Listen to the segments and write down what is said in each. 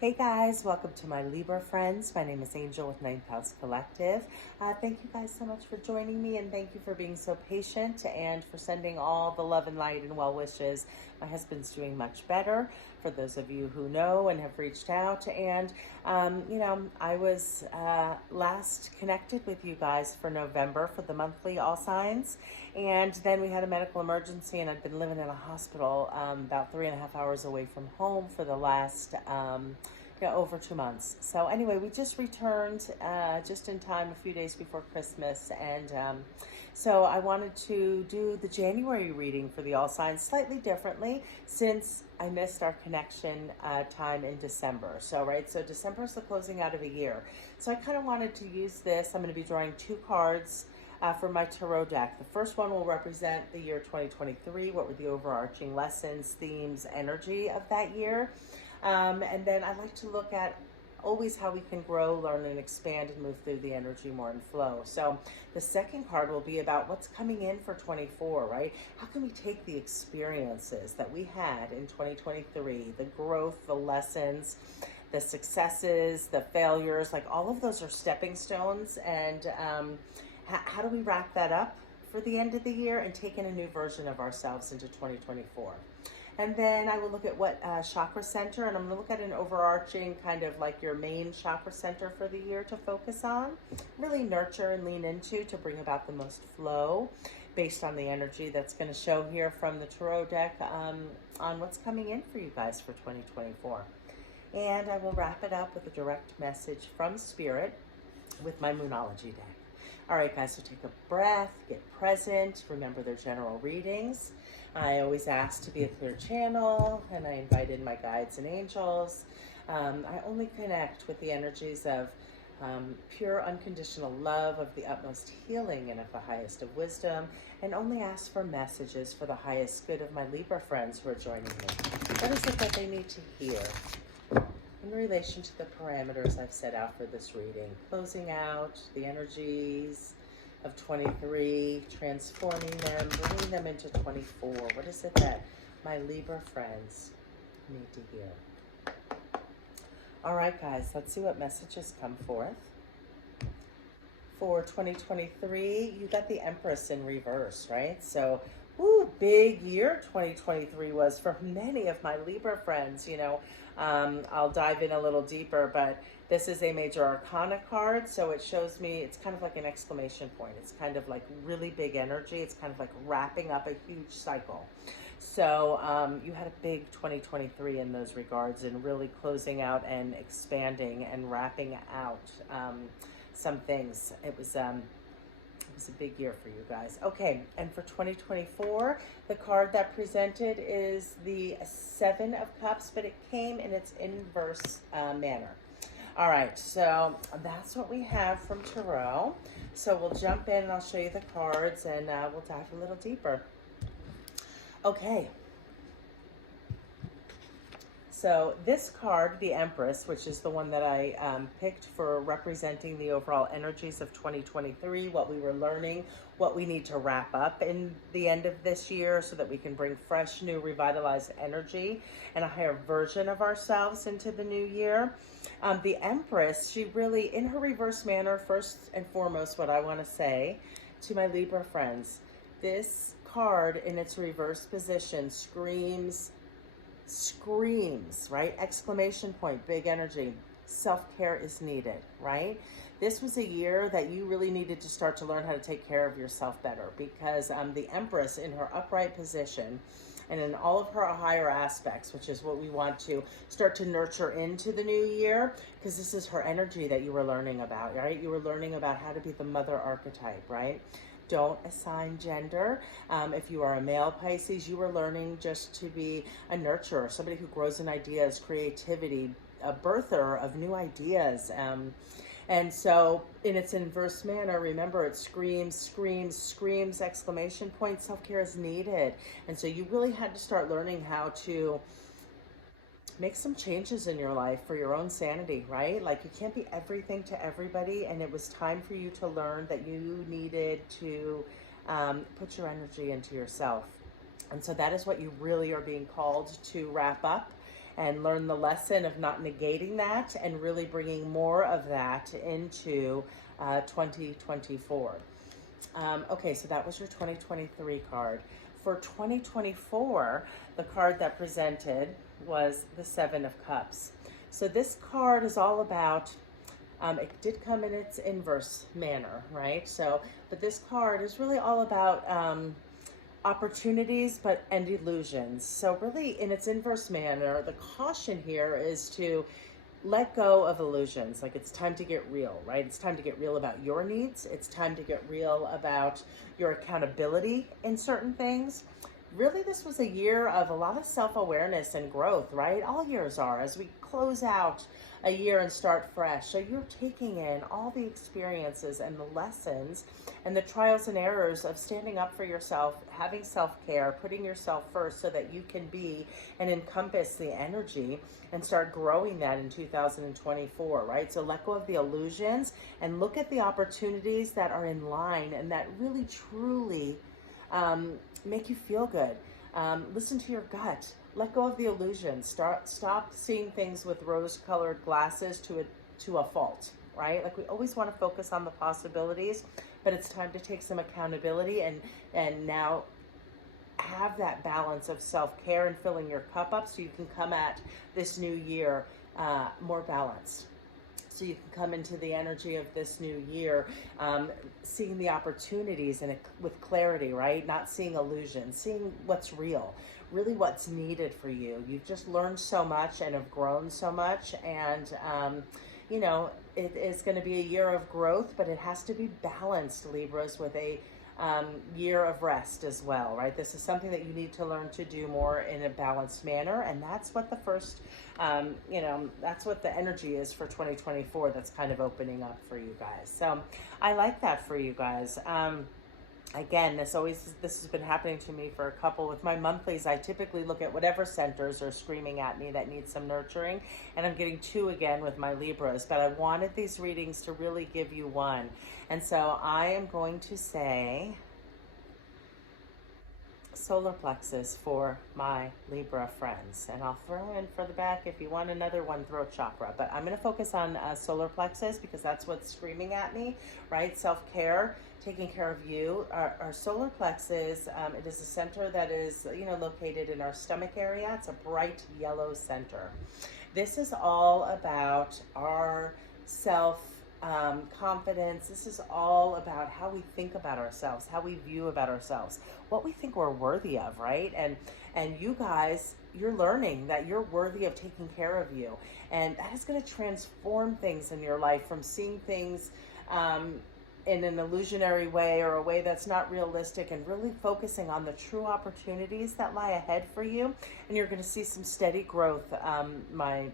Hey guys, welcome to my Libra friends. My name is Angel with Ninth House Collective. Thank you guys so much for joining me, and thank you for being so patient and for sending all the love and light and well wishes. My husband's doing much better, for those of you who know and have reached out. And, I was last connected with you guys for November for the monthly All Signs. And then we had a medical emergency, and I've been living in a hospital about 3.5 hours away from home for the last over 2 months. So anyway, we just returned just in time, a few days before Christmas, and so I wanted to do the January reading for the All Signs slightly differently since I missed our connection time in December. So December is the closing out of a year. So I kind of wanted to use this. I'm going to be drawing two cards for my tarot deck. The first one will represent the year 2023. What were the overarching lessons, themes, energy of that year? And then I like to look at always how we can grow, learn, and expand and move through the energy more in flow. So the second card will be about what's coming in for 24, right? How can we take the experiences that we had in 2023, the growth, the lessons, the successes, the failures, like all of those are stepping stones, and how do we wrap that up for the end of the year and take in a new version of ourselves into 2024? And then I will look at what chakra center, and I'm going to look at an overarching kind of like your main chakra center for the year to focus on, really nurture and lean into to bring about the most flow based on the energy that's going to show here from the tarot deck on what's coming in for you guys for 2024. And I will wrap it up with a direct message from Spirit with my Moonology deck. All right, guys, so take a breath, get present, remember their general readings. I always ask to be a clear channel, and I invite in my guides and angels. I only connect with the energies of pure unconditional love, of the utmost healing, and of the highest of wisdom, and only ask for messages for the highest good of my Libra friends who are joining me. What is it that they need to hear in relation to the parameters I've set out for this reading? Closing out the energies of 23, transforming them, bringing them into 24. What is it that my Libra friends need to hear? All right, guys, let's see what messages come forth. For 2023, you got the Empress in reverse, right? So, big year 2023 was for many of my Libra friends. I'll dive in a little deeper, but this is a major arcana card, so it shows me, it's kind of like an exclamation point. It's kind of like really big energy. It's kind of like wrapping up a huge cycle. So you had a big 2023 in those regards, and really closing out and expanding and wrapping out some things. It was a big year for you guys. Okay, and for 2024, the card that presented is the Seven of Cups, but it came in its inverse manner. All right, so that's what we have from Tarot. So we'll jump in and I'll show you the cards, and we'll dive a little deeper. Okay. So this card, the Empress, which is the one that I picked for representing the overall energies of 2023, what we were learning, what we need to wrap up in the end of this year so that we can bring fresh, new, revitalized energy and a higher version of ourselves into the new year. The Empress, she really, in her reverse manner, first and foremost, what I want to say to my Libra friends, this card in its reverse position screams, right? Exclamation point, big energy. Self-care is needed, right? This was a year that you really needed to start to learn how to take care of yourself better, because the Empress in her upright position and in all of her higher aspects, which is what we want to start to nurture into the new year, because this is her energy that you were learning about, right? You were learning about how to be the mother archetype, right? Don't assign gender. If you are a male Pisces, you are learning just to be a nurturer, somebody who grows in ideas, creativity, a birther of new ideas. And so in its inverse manner, remember, it screams, screams, screams, exclamation point, self-care is needed. And so you really had to start learning how to make some changes in your life for your own sanity, right? Like, you can't be everything to everybody, and it was time for you to learn that you needed to put your energy into yourself. And so that is what you really are being called to wrap up and learn the lesson of not negating that and really bringing more of that into 2024. Okay, so that was your 2023 card. For 2024, the card that presented was the Seven of Cups. So this card is all about, it did come in its inverse manner, right? So, but this card is really all about opportunities and illusions. So really in its inverse manner, the caution here is to let go of illusions. Like, it's time to get real, right? It's time to get real about your needs. It's time to get real about your accountability in certain things. Really, this was a year of a lot of self-awareness and growth, right? All years are, as we close out a year and start fresh. So you're taking in all the experiences and the lessons and the trials and errors of standing up for yourself, having self-care, putting yourself first so that you can be and encompass the energy and start growing that in 2024, right? So let go of the illusions and look at the opportunities that are in line and that really truly make you feel good. Listen to your gut. Let go of the illusions. Stop seeing things with rose-colored glasses to a fault, right? Like, we always want to focus on the possibilities, but it's time to take some accountability and now have that balance of self-care and filling your cup up so you can come at this new year more balanced. So you can come into the energy of this new year, seeing the opportunities with clarity, right? Not seeing illusions, seeing what's real, really what's needed for you. You've just learned so much and have grown so much, and you know, it is going to be a year of growth, but it has to be balanced, Libras, with a year of rest as well, right? This is something that you need to learn to do more in a balanced manner, and that's what the first, you know, that's what the energy is for 2024 that's kind of opening up for you guys. So I like that for you guys. Again, this has been happening to me for a couple. With my monthlies, I typically look at whatever centers are screaming at me that need some nurturing, and I'm getting two again with my Libras, but I wanted these readings to really give you one. And so I am going to say solar plexus for my Libra friends, and I'll throw in for the back, if you want another one, throat chakra, but I'm going to focus on solar plexus because that's what's screaming at me, right? Self-care, taking care of you. Our solar plexus, it is a center that is, you know, located in our stomach area. It's a bright yellow center. This is all about our self confidence. This is all about how we think about ourselves, how we view about ourselves, what we think we're worthy of, right? And you guys, you're learning that you're worthy of taking care of you, and that is going to transform things in your life from seeing things in an illusionary way or a way that's not realistic, and really focusing on the true opportunities that lie ahead for you. And you're going to see some steady growth, my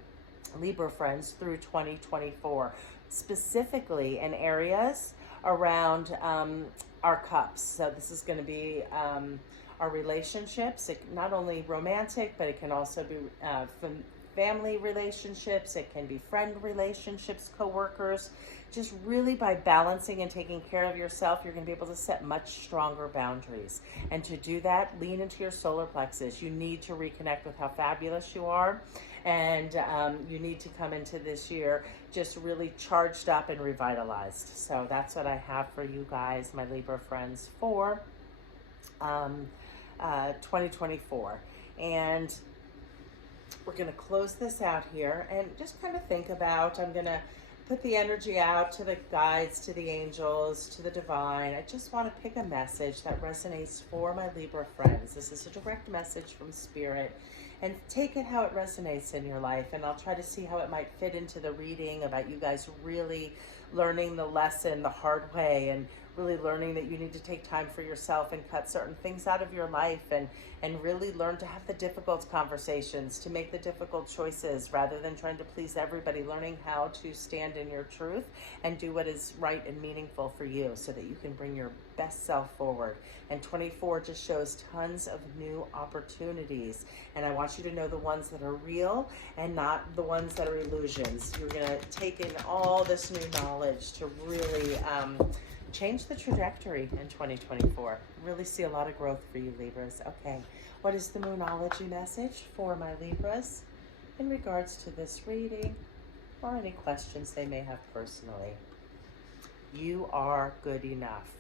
Libra friends, through 2024, specifically in areas around our cups. So this is going to be our relationships, not only romantic, but it can also be family relationships, it can be friend relationships, co-workers. Just really by balancing and taking care of yourself, you're going to be able to set much stronger boundaries. And to do that, lean into your solar plexus. You need to reconnect with how fabulous you are, and you need to come into this year just really charged up and revitalized. So that's what I have for you guys, my Libra friends, for 2024. And we're going to close this out here and just kind of think about, I'm going to put the energy out to the guides, to the angels, to the divine. I just want to pick a message that resonates for my Libra friends. This is a direct message from Spirit, and take it how it resonates in your life, and I'll try to see how it might fit into the reading about you guys really learning the lesson the hard way, and really learning that you need to take time for yourself and cut certain things out of your life, and really learn to have the difficult conversations, to make the difficult choices rather than trying to please everybody, learning how to stand in your truth and do what is right and meaningful for you so that you can bring your best self forward. And 24 just shows tons of new opportunities, and I want you to know the ones that are real and not the ones that are illusions. You're going to take in all this new knowledge to really change the trajectory in 2024. Really see a lot of growth for you, Libras. Okay, what is the Moonology message for my Libras? in regards to this reading or any questions they may have personally. You are good enough.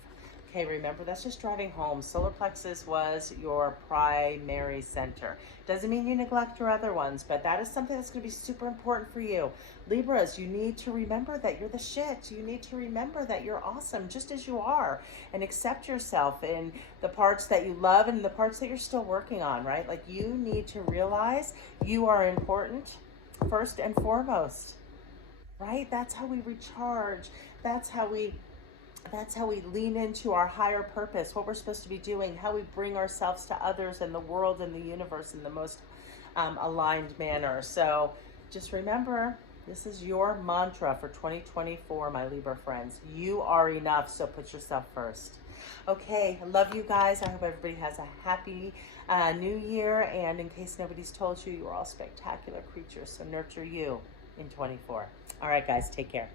Okay, remember that's just driving home. Solar plexus was your primary center. Doesn't mean you neglect your other ones, but that is something that's going to be super important for you. Libras, you need to remember that you're the shit. You need to remember that you're awesome just as you are, and accept yourself in the parts that you love and the parts that you're still working on, right? Like, you need to realize you are important first and foremost, right? That's how we recharge. That's how we lean into our higher purpose, what we're supposed to be doing, how we bring ourselves to others and the world and the universe in the most aligned manner. So just remember, this is your mantra for 2024, my Libra friends. You are enough, so put yourself first. Okay, I love you guys. I hope everybody has a happy new year. And in case nobody's told you, you're all spectacular creatures. So nurture you in 24. All right, guys, take care.